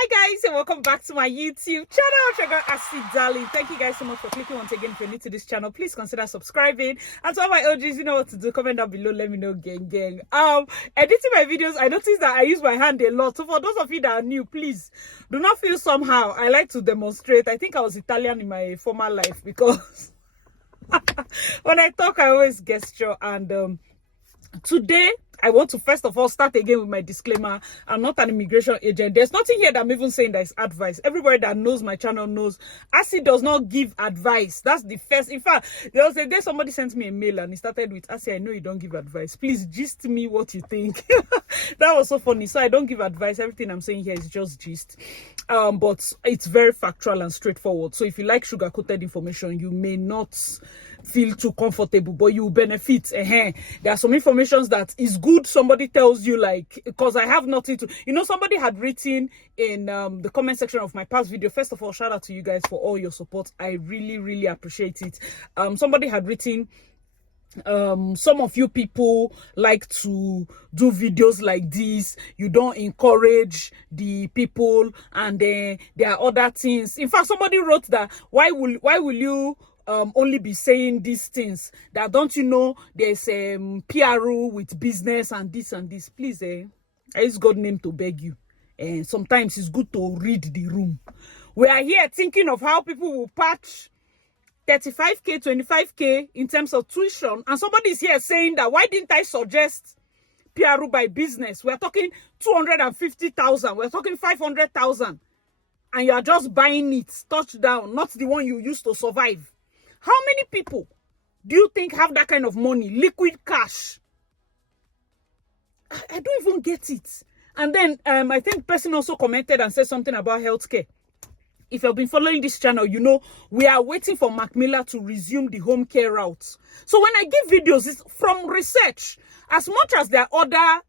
Hi guys, and welcome back to my YouTube channel. Sugar Acid Darling. Thank you guys so much for clicking once again. If you're new to this channel, please consider subscribing. And to all my OGs, you know what to do. Comment down below, let me know, gang. Editing my videos, I noticed that I use my hand a lot. So for those of you that are new, please do not feel somehow. I like to demonstrate. I think I was Italian in my former life because when I talk, I always gesture. And today I want to first of all start again with my disclaimer. I'm not an immigration agent. There's nothing here that I'm even saying that is advice. Everybody that knows my channel knows ASY does not give advice. That's the first. In fact, there was a day somebody sent me a mail and it started with, ASY, I know you don't give advice. Please gist me what you think. That was so funny. So I don't give advice. Everything I'm saying here is just gist. But it's very factual and straightforward. So if you like sugar-coated information, you may not feel too comfortable, but you benefit. There are some informations that is good. Somebody tells you, like, because I have nothing to, somebody had written in the comment section of my past video. First of all, shout out to you guys for all your support. I really appreciate it. Somebody had written, some of you people like to do videos like this. You don't encourage the people, and then there are other things. In fact, somebody wrote that why will you only be saying these things? That don't you know there's PRO with business and this and this? Please, I use God's name to beg you. And sometimes it's good to read the room. We are here thinking of how people will patch 35k, 25k in terms of tuition, and somebody is here saying that why didn't I suggest PRO by business? We're talking 250,000, we're talking 500,000, and you are just buying it touchdown, not the one you used to survive. How many people do you think have that kind of money, liquid cash? I don't even get it. And then I think the person also commented and said something about healthcare. If you've been following this channel, you know we are waiting for Mac Miller to resume the home care routes. So when I give videos, it's from research. As much as there are other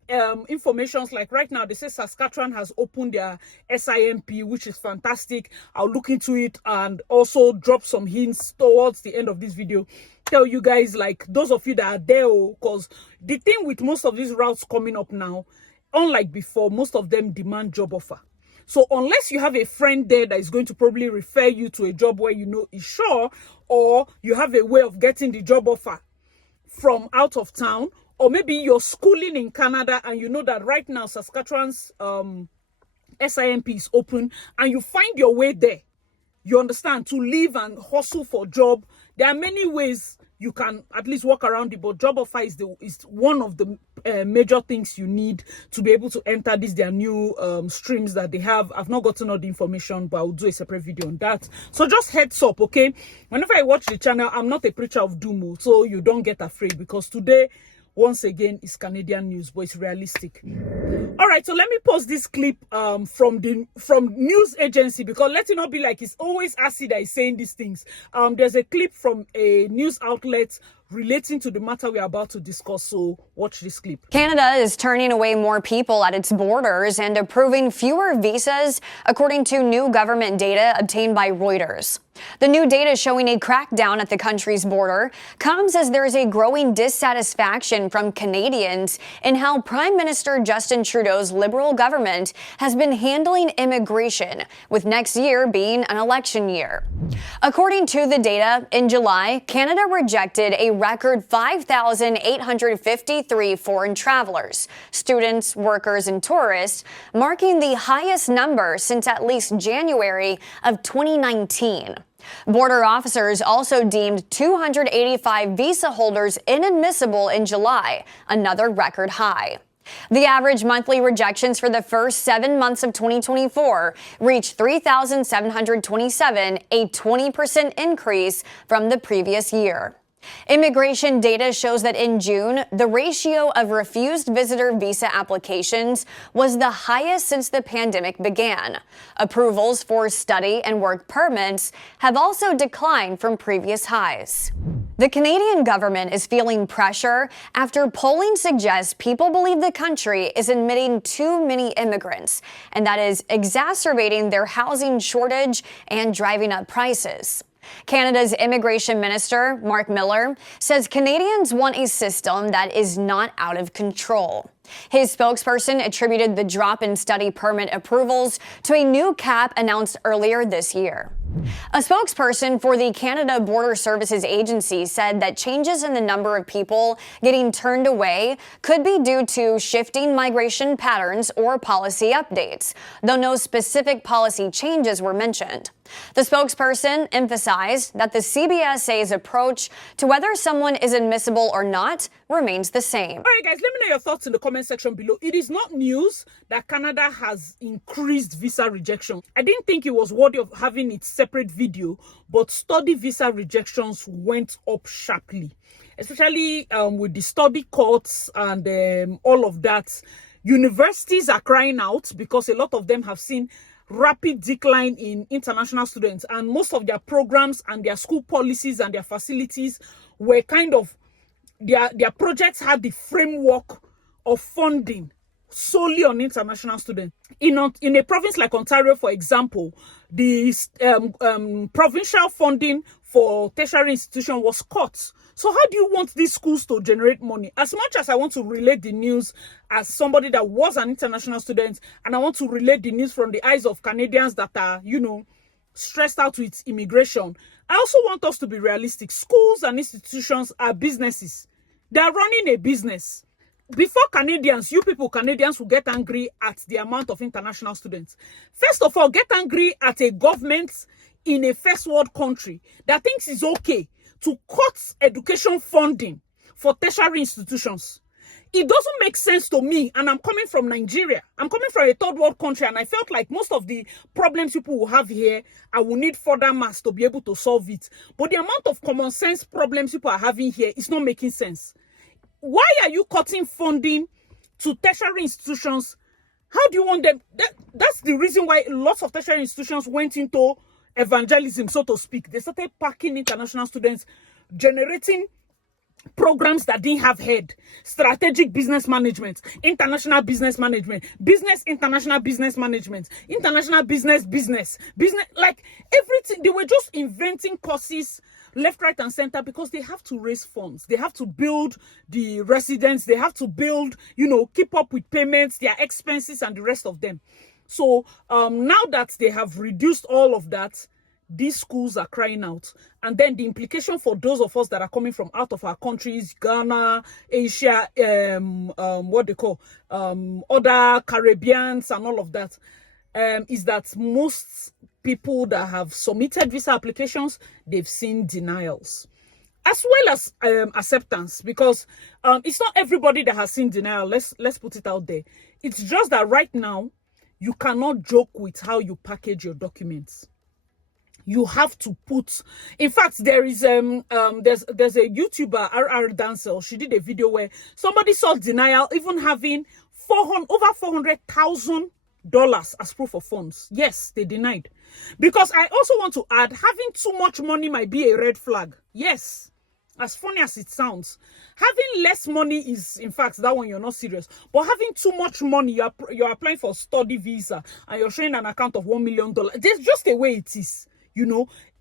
informations, like right now, they say Saskatchewan has opened their SIMP, which is fantastic. I'll look into it and also drop some hints towards the end of this video. Tell you guys, like, those of you that are there, because the thing with most of these routes coming up now, unlike before, most of them demand job offer. So unless you have a friend there that is going to probably refer you to a job where you know is sure, or you have a way of getting the job offer from out of town, or maybe you're schooling in Canada and you know that right now Saskatchewan's SIMP is open, and you find your way there, you understand, to live and hustle for job. There are many ways you can at least walk around it, but job offer is one of the major things you need to be able to enter their new streams that they have. I've not gotten all the information, but I'll do a separate video on that. So just heads up, okay? Whenever I watch the channel, I'm not a preacher of doom, so you don't get afraid, because today, once again, it's Canadian news, but it's realistic. All right, so let me post this clip from news agency, because let it not be like it's always ASY that is saying these things. There's a clip from a news outlet relating to the matter we're about to discuss, so watch this clip. Canada is turning away more people at its borders and approving fewer visas, according to new government data obtained by Reuters. The new data showing a crackdown at the country's border comes as there is a growing dissatisfaction from Canadians in how Prime Minister Justin Trudeau's Liberal government has been handling immigration, with next year being an election year. According to the data, in July, Canada rejected a record 5,853 foreign travelers, students, workers, and tourists, marking the highest number since at least January of 2019. Border officers also deemed 285 visa holders inadmissible in July, another record high. The average monthly rejections for the first 7 months of 2024 reached 3,727, a 20% increase from the previous year. Immigration data shows that in June, the ratio of refused visitor visa applications was the highest since the pandemic began. Approvals for study and work permits have also declined from previous highs. The Canadian government is feeling pressure after polling suggests people believe the country is admitting too many immigrants, and that is exacerbating their housing shortage and driving up prices. Canada's immigration minister, Mark Miller, says Canadians want a system that is not out of control. His spokesperson attributed the drop in study permit approvals to a new cap announced earlier this year. A spokesperson for the Canada Border Services Agency said that changes in the number of people getting turned away could be due to shifting migration patterns or policy updates, though no specific policy changes were mentioned. The spokesperson emphasized that the CBSA's approach to whether someone is admissible or not remains the same. All right, guys, let me know your thoughts in the comment section below. It is not news that Canada has increased visa rejection. I didn't think it was worthy of having its separate video, but study visa rejections went up sharply, especially with the study courts and all of that. Universities are crying out because a lot of them have seen rapid decline in international students, and most of their programs and their school policies and their facilities were kind of their projects had the framework of funding solely on international students. In a province like Ontario, for example, the provincial funding for tertiary institution was cut. So how do you want these schools to generate money? As much as I want to relate the news as somebody that was an international student, and I want to relate the news from the eyes of Canadians that are, stressed out with immigration, I also want us to be realistic. Schools and institutions are businesses. They are running a business. Before Canadians, you people, Canadians, will get angry at the amount of international students. First of all, get angry at a government in a first world country that thinks it's okay to cut education funding for tertiary institutions. It doesn't make sense to me, and I'm coming from Nigeria. I'm coming from a third world country, and I felt like most of the problems people will have here, I will need further mass to be able to solve it. But the amount of common sense problems people are having here is not making sense. Why are you cutting funding to tertiary institutions? How do you want them? That's the reason why lots of tertiary institutions went into evangelism, so to speak. They started packing international students, generating programs that didn't have head: strategic business management, international business management, international business management, international business, like everything. They were just inventing courses left, right, and center because they have to raise funds. They have to build the residents. They have to build, keep up with payments, their expenses, and the rest of them. So now that they have reduced all of that, these schools are crying out. And then the implication for those of us that are coming from out of our countries, Ghana, Asia, other Caribbeans and all of that, is that most people that have submitted visa applications, they've seen denials, as well as acceptance, because it's not everybody that has seen denial. Let's put it out there. It's just that right now, you cannot joke with how you package your documents. You have to put, in fact, there is there's a YouTuber, RR Dancel. She did a video where somebody saw denial even having over $400,000 as proof of funds. Yes, they denied. Because I also want to add, having too much money might be a red flag. Yes, as funny as it sounds. Having less money is, in fact, that one you're not serious. But having too much money, you're applying for study visa and you're showing an account of $1 million. There's just a way it is.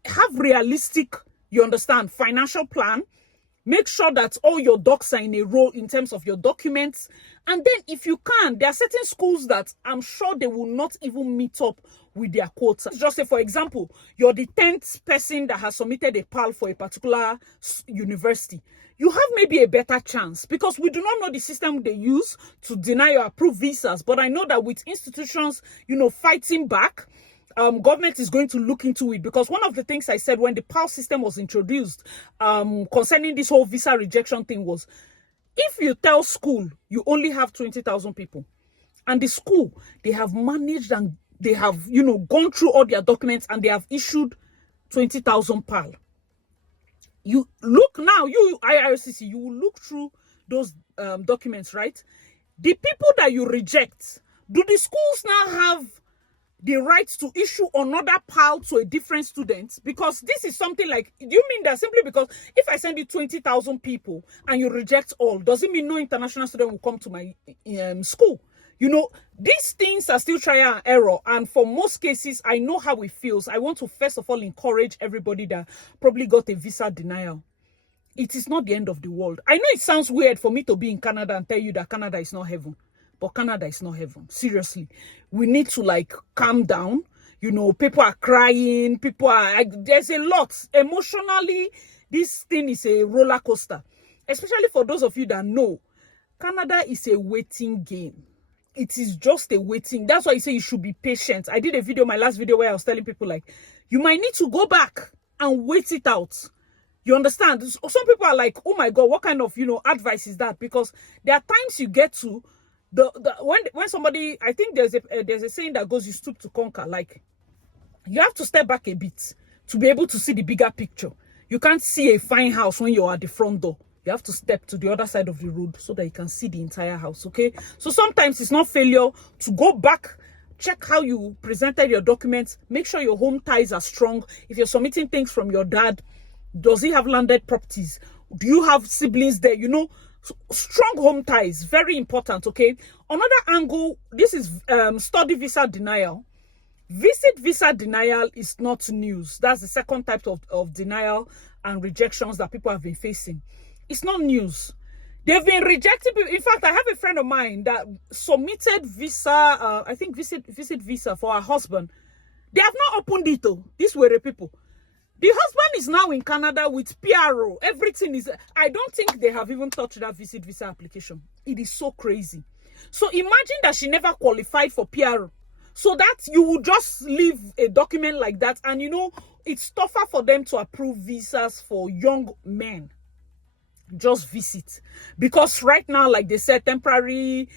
Have realistic, financial plan. Make sure that all your ducks are in a row in terms of your documents. And then if you can, there are certain schools that I'm sure they will not even meet up with their quota. Just say, for example, you're the 10th person that has submitted a PAL for a particular university. You have maybe a better chance because we do not know the system they use to deny or approve visas. But I know that with institutions, fighting back, government is going to look into it, because one of the things I said when the PAL system was introduced concerning this whole visa rejection thing was, if you tell school you only have 20,000 people and the school, they have managed and they have, gone through all their documents and they have issued 20,000 PAL. You look now, you IRCC, you will look through those documents, right? The people that you reject, do the schools now have the right to issue another PAL to a different student? Because this is something like, do you mean that simply because if I send you 20,000 people and you reject all, does it mean no international student will come to my school? You know, these things are still trial and error. And for most cases, I know how it feels. I want to first of all encourage everybody that probably got a visa denial. It is not the end of the world. I know it sounds weird for me to be in Canada and tell you that Canada is not heaven. But Canada is not heaven. Seriously. We need to like calm down. You know, people are crying. There's a lot. Emotionally, this thing is a roller coaster. Especially for those of you that know, Canada is a waiting game. It is just a waiting. That's why I say you should be patient. I did a video, my last video, where I was telling people like, you might need to go back and wait it out. You understand? Some people are like, oh my God, what kind of, advice is that? Because there are times you get to when somebody, I think there's a saying that goes, you stoop to conquer. Like, you have to step back a bit to be able to see the bigger picture. You can't see a fine house when you're at the front door. You have to step to the other side of the road so that you can see the entire house, okay? So sometimes it's not failure to go back, check how you presented your documents, make sure your home ties are strong. If you're submitting things from your dad, does he have landed properties? Do you have siblings there? Strong home ties, very important, okay? Another angle, this is study visa denial. Visit visa denial is not news. That's the second type of denial and rejections that people have been facing. It's not news. They've been rejecting people. In fact, I have a friend of mine that submitted visa, I think visit visa for her husband. They have not opened it though. These were the people. The husband is now in Canada with PRO. Everything is, I don't think they have even touched that visit visa application. It is so crazy. So imagine that she never qualified for PRO. So that you would just leave a document like that. And it's tougher for them to approve visas for young men. Just visit, because right now, like they said, temporary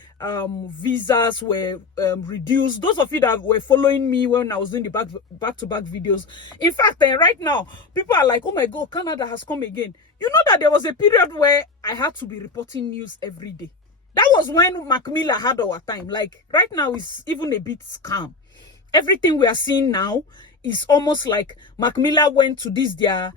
visas were reduced. Those of you that were following me when I was doing the back-to-back videos, in fact, right now people are like, oh my God, Canada has come again. You know that there was a period where I had to be reporting news every day. That was when Mac Miller had our time. Like right now is even a bit calm. Everything we are seeing now is almost like Mac Miller went to their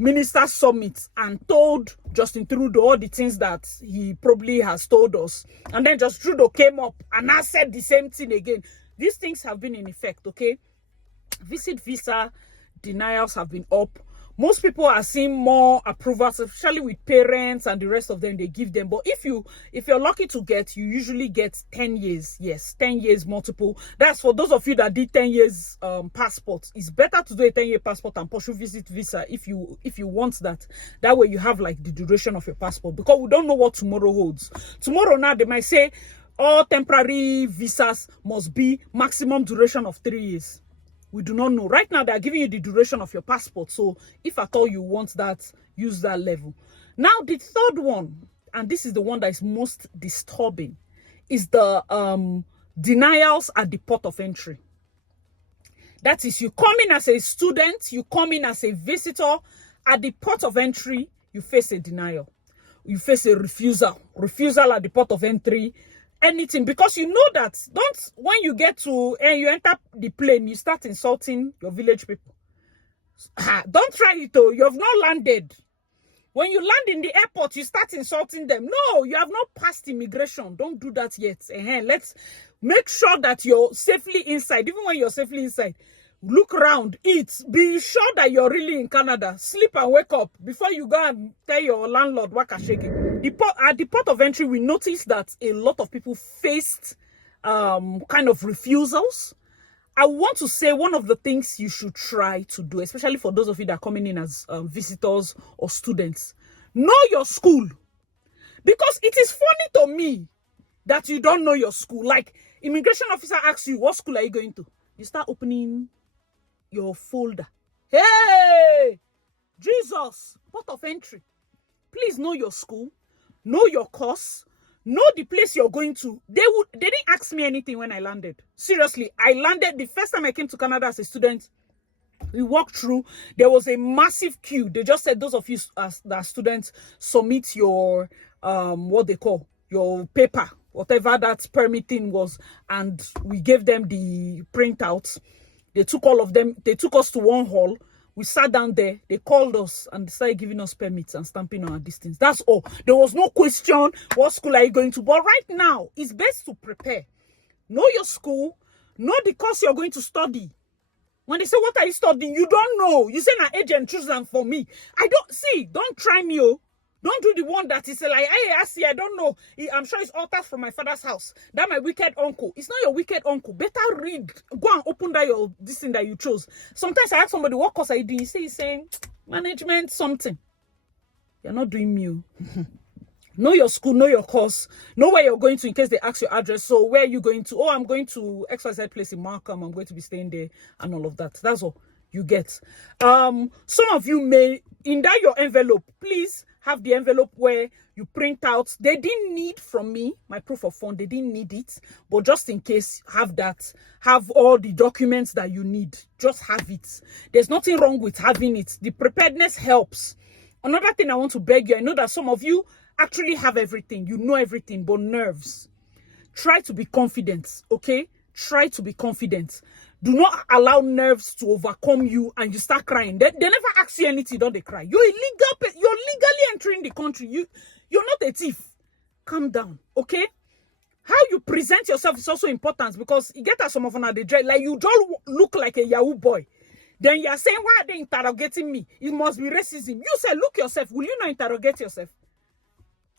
Minister Summit and told Justin Trudeau all the things that he probably has told us. And then just Trudeau came up and now said the same thing again. These things have been in effect, okay? Visit visa denials have been up. Most people are seeing more approvals, especially with parents and the rest of them, they give them. But if you're lucky to get, you usually get 10 years. Yes, 10 years multiple. That's for those of you that did 10 years passport. It's better to do a 10-year passport and pursue visit visa if you want that. That way you have like the duration of your passport, because we don't know what tomorrow holds. Tomorrow now they might say all temporary visas must be maximum duration of 3 years. We do not know. Right now, they are giving you the duration of your passport. So if at all you want that, use that level. Now, the third one, and this is the one that is most disturbing, is the denials at the port of entry. That is, you come in as a student, you come in as a visitor. At the port of entry, you face a denial. You face a refusal. Refusal at the port of entry. Anything, because you know that when you get to and you enter the plane, you start insulting your village people. Don't try it though. You have not landed. When you land in the airport, you start insulting them. No, you have not passed immigration. Don't do that yet. Let's make sure that you're safely inside. Even when you're safely inside, look around, eat, be sure that you're really in Canada. Sleep and wake up before you go and tell your landlord waka shaking. At the port of entry, we noticed that a lot of people faced kind of refusals. I want to say one of the things you should try to do, especially for those of you that are coming in as visitors or students, know your school. Because it is funny to me that you don't know your school. Like, immigration officer asks you, what school are you going to? You start opening your folder. Hey, Jesus, port of entry. Please know your school, know your course, know the place you're going to. They didn't ask me anything when I landed. Seriously, I landed the first time I came to Canada as a student. We walked through. There was a massive queue. They just said those of you that are students, submit your what they call your paper, whatever that permitting was, and we gave them the printouts. They took all of them. They took us to one hall. We sat down there. They called us and started giving us permits and stamping on our distance. That's all. There was no question, what school are you going to? But right now, it's best to prepare. Know your school. Know the course you're going to study. When they say, what are you studying? You don't know. You say, an agent choose them for me. Don't try me, oh. Don't do the one that is like, hey, I don't know. I'm sure it's altars from my father's house. That my wicked uncle. It's not your wicked uncle. Better read. Go and open this thing that you chose. Sometimes I ask somebody, what course are you doing? He's saying, management something. You're not doing me. Know your school, know your course, know where you're going to in case they ask your address. So where are you going to? Oh, I'm going to XYZ place in Markham. I'm going to be staying there and all of that. That's all you get. Some of you may, in that your envelope, please have the envelope where you print out. They didn't need from me my proof of fund. They didn't need it. But just in case, have that. Have all the documents that you need. Just have it. There's nothing wrong with having it. The preparedness helps. Another thing I want to beg you, I know that some of you actually have everything. You know everything, but nerves. Try to be confident, okay? Try to be confident. Do not allow nerves to overcome you and you start crying. They never ask you anything, don't they cry? You're legally entering the country. You're not a thief. Calm down, okay? How you present yourself is also important because you get at some of them the dread, like you don't look like a Yahoo boy. Then you're saying, why are they interrogating me? It must be racism. You say, look yourself. Will you not interrogate yourself?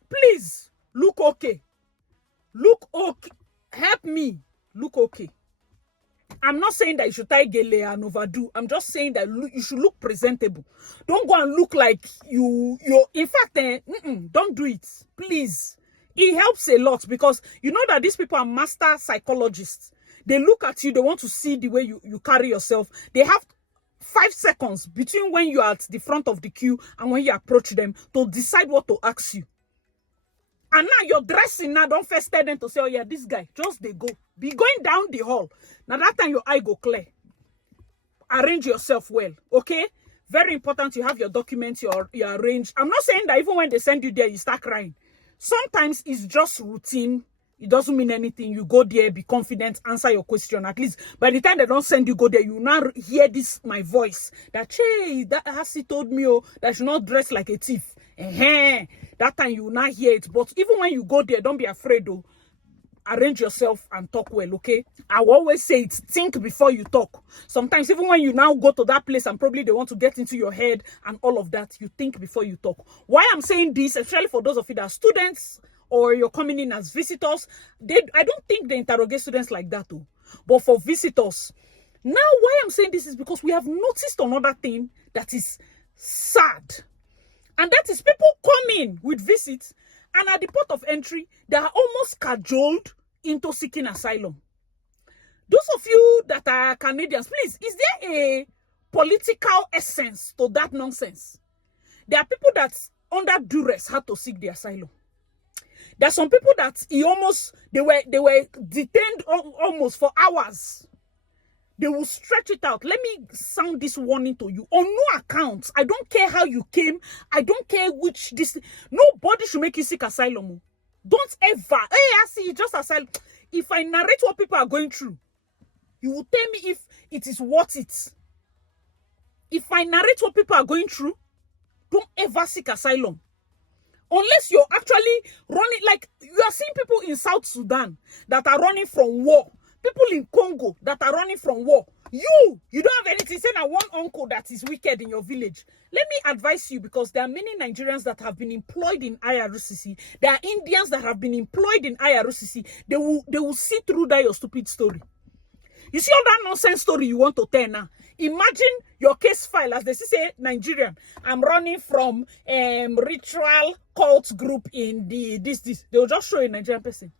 Please, look okay. Look okay. Help me. Look okay. I'm not saying that you should tie gele and overdo. I'm just saying that you should look presentable. Don't go and look like you're in fact, don't do it. Please. It helps a lot because you know that these people are master psychologists. They look at you. They want to see the way you carry yourself. They have 5 seconds between when you are at the front of the queue and when you approach them to decide what to ask you. And now you're dressing now, don't first tell them to say, oh yeah, this guy, just they go. Be going down the hall. Now that time your eye go clear. Arrange yourself well, okay? Very important you have your documents, you arrange. I'm not saying that even when they send you there, you start crying. Sometimes it's just routine. It doesn't mean anything. You go there, be confident, answer your question. At least by the time they don't send you go there, you now hear my voice. That, hey, that Hasi told me that I should not dress like a thief. That time you will not hear it. But even when you go there, don't be afraid though. Arrange yourself and talk well, okay? I will always say it, think before you talk. Sometimes even when you now go to that place and probably they want to get into your head and all of that, you think before you talk. Why I'm saying this, especially for those of you that are students or you're coming in as visitors, I don't think they interrogate students like that too. But for visitors, now why I'm saying this is because we have noticed another thing that is sad. And that is people come in with visits and at the port of entry, they are almost cajoled into seeking asylum. Those of you that are Canadians, please, is there a political essence to that nonsense? There are people that under duress had to seek the asylum. There are some people that they were detained almost for hours. They will stretch it out. Let me sound this warning to you. On no account, I don't care how you came. I don't care nobody should make you seek asylum. Don't ever. Hey, I see, just asylum. If I narrate what people are going through, you will tell me if it is worth it. If I narrate what people are going through, don't ever seek asylum. Unless you're actually running, like you are seeing people in South Sudan that are running from war. People in Congo that are running from war. You don't have anything. Say now one uncle that is wicked in your village. Let me advise you because there are many Nigerians that have been employed in IRCC. There are Indians that have been employed in IRCC. They will see through that your stupid story. You see all that nonsense story you want to tell now. Imagine your case file as they say Nigerian. I'm running from ritual cult group in this. They will just show a Nigerian person.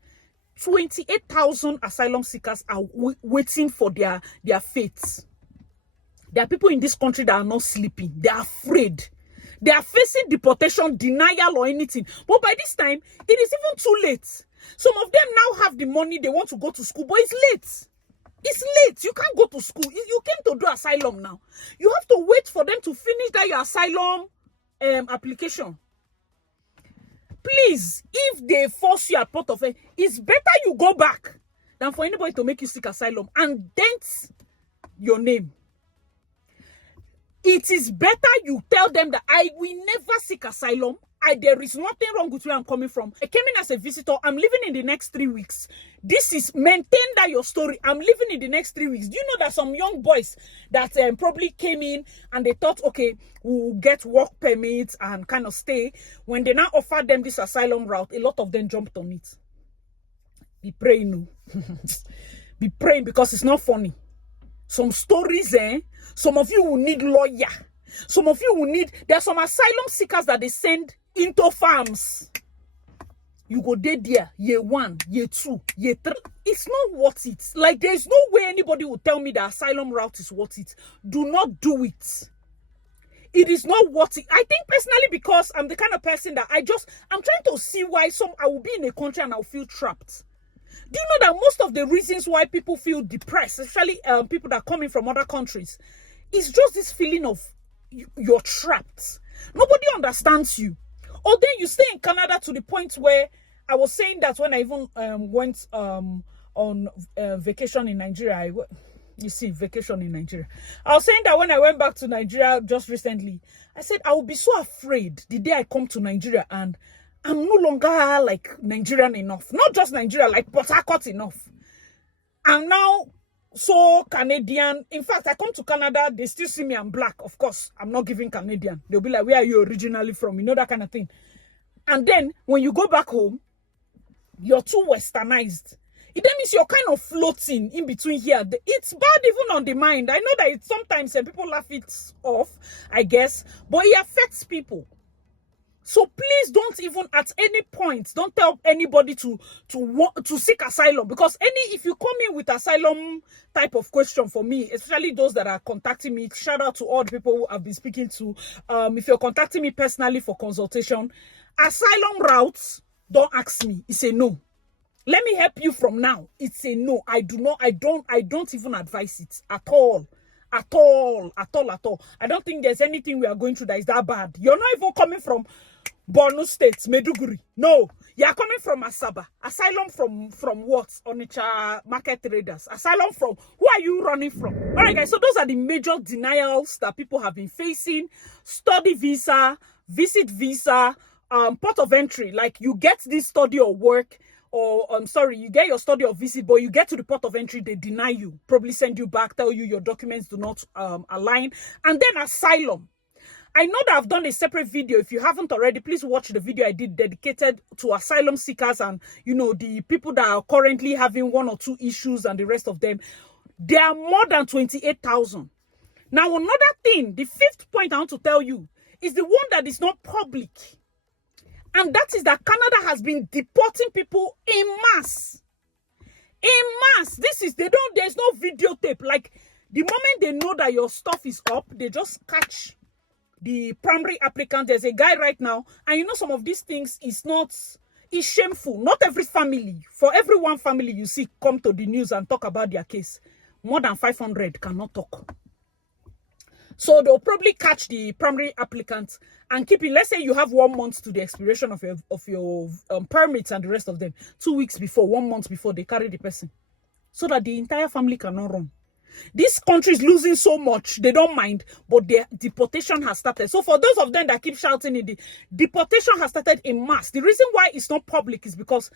28,000 asylum seekers are waiting for their fates. There are people in this country that are not sleeping. They are afraid. They are facing deportation, denial, or anything. But by this time, it is even too late. Some of them now have the money. They want to go to school, but it's late. It's late. You can't go to school. You came to do asylum now. You have to wait for them to finish your asylum application. Please, if they force you at port of entry, it's better you go back than for anybody to make you seek asylum and dent your name. It is better you tell them that I will never seek asylum. There is nothing wrong with where I'm coming from. I came in as a visitor. I'm leaving in the next 3 weeks. This is maintain that your story. I'm leaving in the next 3 weeks. Do you know that some young boys that probably came in and they thought, okay, we'll get work permits and kind of stay. When they now offered them this asylum route, a lot of them jumped on it. Be praying, no. Be praying, because it's not funny. Some stories, some of you will need lawyer. Some of you will need, there are some asylum seekers that they send into farms. You go there, year 1, year 2, year 3. It's not worth it. Like, there's no way anybody will tell me the asylum route is worth it. Do not do it. It is not worth it. I think personally, because I'm the kind of person that I'm trying to see why I will be in a country and I'll feel trapped. Do you know that most of the reasons why people feel depressed, especially people that are coming from other countries, is just this feeling of you're trapped. Nobody understands you. Or then you stay in Canada to the point where I was saying that when I even went on vacation in Nigeria. You see, vacation in Nigeria. I was saying that when I went back to Nigeria just recently, I said I will be so afraid the day I come to Nigeria and I'm no longer like Nigerian enough. Not just Nigeria, like Port Harcourt enough. I'm now so Canadian. In fact, I come to Canada, they still see me, I'm black. Of course, I'm not giving Canadian. They'll be like, where are you originally from? You know, that kind of thing. And then when you go back home, you're too westernized. It then means you're kind of floating in between here. It's bad even on the mind. I know that it's sometimes people laugh it off, I guess, but it affects people. So please don't even at any point, don't tell anybody to seek asylum, because if you come in with asylum type of question for me, especially those that are contacting me, shout out to all the people who I've been speaking to. If you're contacting me personally for consultation, asylum routes, don't ask me. It's a no. Let me help you from now. It's a no. I don't even advise it at all. At all. I don't think there's anything we are going through that is that bad. You're not even coming from Borno State, Meduguri. No. You're coming from Asaba. Asylum from what? Onitsha market traders. Asylum from, who are you running from? All right, guys. So those are the major denials that people have been facing. Study visa, visit visa, port of entry. Like, you get this study or work, or you get your study or visit, but you get to the port of entry, they deny you, probably send you back, tell you your documents do not align. And then asylum. I know that I've done a separate video. If you haven't already, please watch the video I did dedicated to asylum seekers and, you know, the people that are currently having 1 or 2 issues and the rest of them. There are more than 28,000. Now, another thing, the 5th point I want to tell you is the one that is not public. And that is that Canada has been deporting people in mass. In mass. There's no videotape. Like, the moment they know that your stuff is up, they just catch the primary applicant. There's a guy right now, and you know, some of these things it's shameful. Not every family, for every one family you see come to the news and talk about their case, more than 500 cannot talk. So they'll probably catch the primary applicant and keep it. Let's say you have 1 month to the expiration of your permits and the rest of them. 2 weeks before, 1 month before, they carry the person, so that the entire family cannot run. This country is losing so much, they don't mind, but the deportation has started. So for those of them that keep shouting it, the deportation has started in mass. The reason why it's not public is because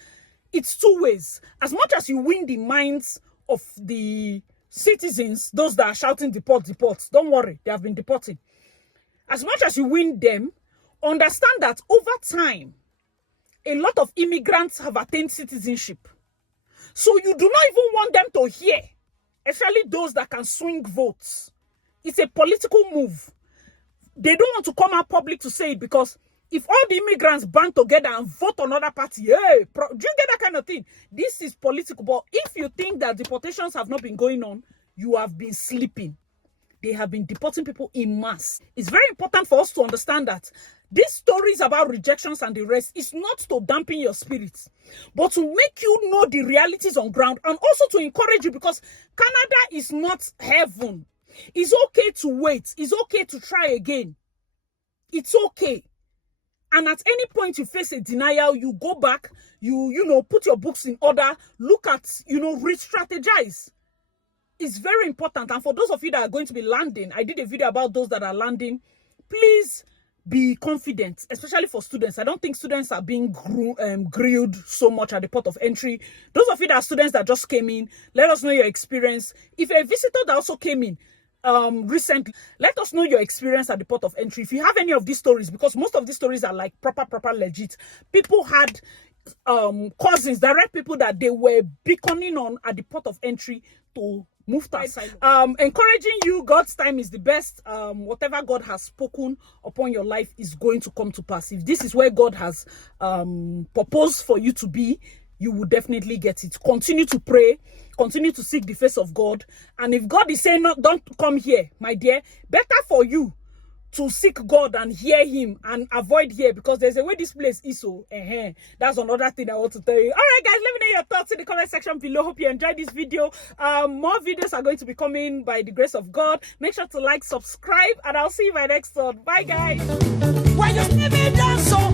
it's 2 ways. As much as you win the minds of the citizens, those that are shouting deport, don't worry, they have been deporting. As much as you win them, understand that over time, a lot of immigrants have attained citizenship. So you do not even want them to hear, especially those that can swing votes. It's a political move. They don't want to come out public to say it, because if all the immigrants band together and vote on another party, hey, do you get that kind of thing? This is political. But if you think that deportations have not been going on, you have been sleeping. They have been deporting people in mass. It's very important for us to understand that these stories about rejections and the rest is not to dampen your spirits, but to make you know the realities on ground, and also to encourage you, because Canada is not heaven. It's okay to wait. It's okay to try again. It's okay. And at any point you face a denial, you go back, you know, put your books in order, look at, you know, re-strategize. It's very important. And for those of you that are going to be landing, I did a video about those that are landing. Please be confident, especially for students. I don't think students are being grilled so much at the port of entry. Those of you that are students that just came in, let us know your experience. If a visitor that also came in recently, let us know your experience at the port of entry. If you have any of these stories, because most of these stories are like proper legit. People had cousins, direct people that they were beckoning on at the port of entry to move to asylum. Encouraging you, God's time is the best. Whatever God has spoken upon your life is going to come to pass. If this is where God has proposed for you to be, you will definitely get it. Continue to pray, continue to seek the face of God, and if God is saying no, don't come here, my dear, better for you to seek God and hear him and avoid here, because there's a way this place is. So that's another thing I want to tell you. All right, guys, let me know your thoughts in the comment section below. Hope you enjoyed this video. More videos are going to be coming by the grace of God. Make sure to like, subscribe, and I'll see you in my next one. Bye, guys. Why you see me dance so